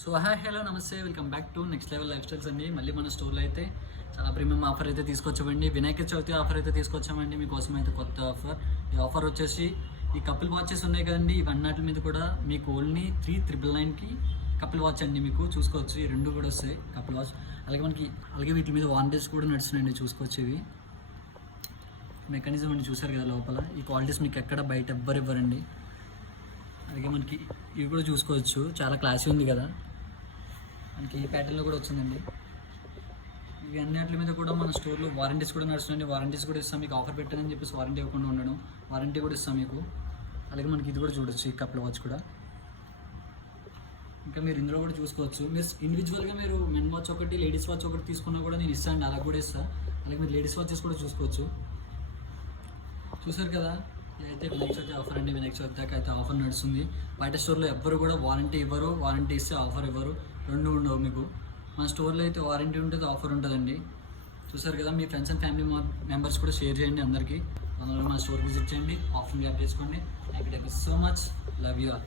So hi hello నమస్తే, welcome back to next level life styles అండి. మళ్ళీ మన స్టోర్లో అయితే చాలా ప్రీమియం ఆఫర్ అయితే తీసుకొచ్చామండి. వినాయక చవితి ఆఫర్ అయితే తీసుకొచ్చామండి మీకోసం అయితే కొత్త ఆఫర్. ఈ ఆఫర్ వచ్చేసి ఈ కపుల్ వాచెస్ ఉన్నాయి కదండి, ఇవన్నిటి మీద కూడా మీకు ఓన్లీ 3,999కి కపుల్ వాచ్ అండి. మీకు చూసుకోవచ్చు, ఈ రెండు కూడా వస్తాయి కపుల్ వాచ్. అలాగే వీటి మీద వారంటీస్ కూడా నడుస్తున్నాయండి, చూసుకోవచ్చు. ఇవి మెకానిజం అండి, చూసారు కదా లోపల. ఈ క్వాలిటీస్ మీకు ఎక్కడ బయట ఎవ్వరు ఇవ్వరండి. అలాగే మనకి ఇవి కూడా చూసుకోవచ్చు, చాలా క్లాసీ ఉంది కదా. మనకి ఈ ప్యాటర్న్లో కూడా వచ్చిందండి. ఇవి అన్నిటి మీద కూడా మన స్టోర్లో వారంటీస్ కూడా నడుస్తున్నాయండి. వారంటీస్ కూడా ఇస్తాం మీకు. ఆఫర్ పెట్టానని చెప్పేసి వారంటీ ఇవ్వకుండా ఉండడం, వారంటీ కూడా ఇస్తాం మీకు. అలాగే మనకి ఇది కూడా చూడొచ్చు, ఈ కపుల్ వాచ్ కూడా. ఇంకా మీరు ఇందులో కూడా చూసుకోవచ్చు. మీరు ఇండివిజువల్గా మీరు మెన్ వాచ్ ఒకటి, లేడీస్ వాచ్ ఒకటి తీసుకున్నా కూడా నేను ఇస్తాను, అలా కూడా ఇస్తాను. అలాగే మీరు లేడీస్ వాచెస్ కూడా చూసుకోవచ్చు. చూసారు కదా, అయితే వినాయక చవితి ఆఫర్ అండి. వినాయక చవితి దాకా అయితే ఆఫర్ నడుస్తుంది. బయట స్టోర్లో ఎవ్వరు కూడా వారంటీ ఇవ్వరు, వారంటీ ఇస్తే ఆఫర్ ఇవ్వరు, రెండు ఉండవు మీకు. మన స్టోర్లో అయితే వారంటీ ఉంటుంది, ఆఫర్ ఉంటుందండి. చూసారు కదా, మీ ఫ్రెండ్స్ అండ్ ఫ్యామిలీ మెంబర్స్ కూడా షేర్ చేయండి అందరికీ. అందులో మన స్టోర్ విజిట్ చేయండి, ఆఫర్ గ్యాప్ చేసుకోండి. Thank you so much, love you all.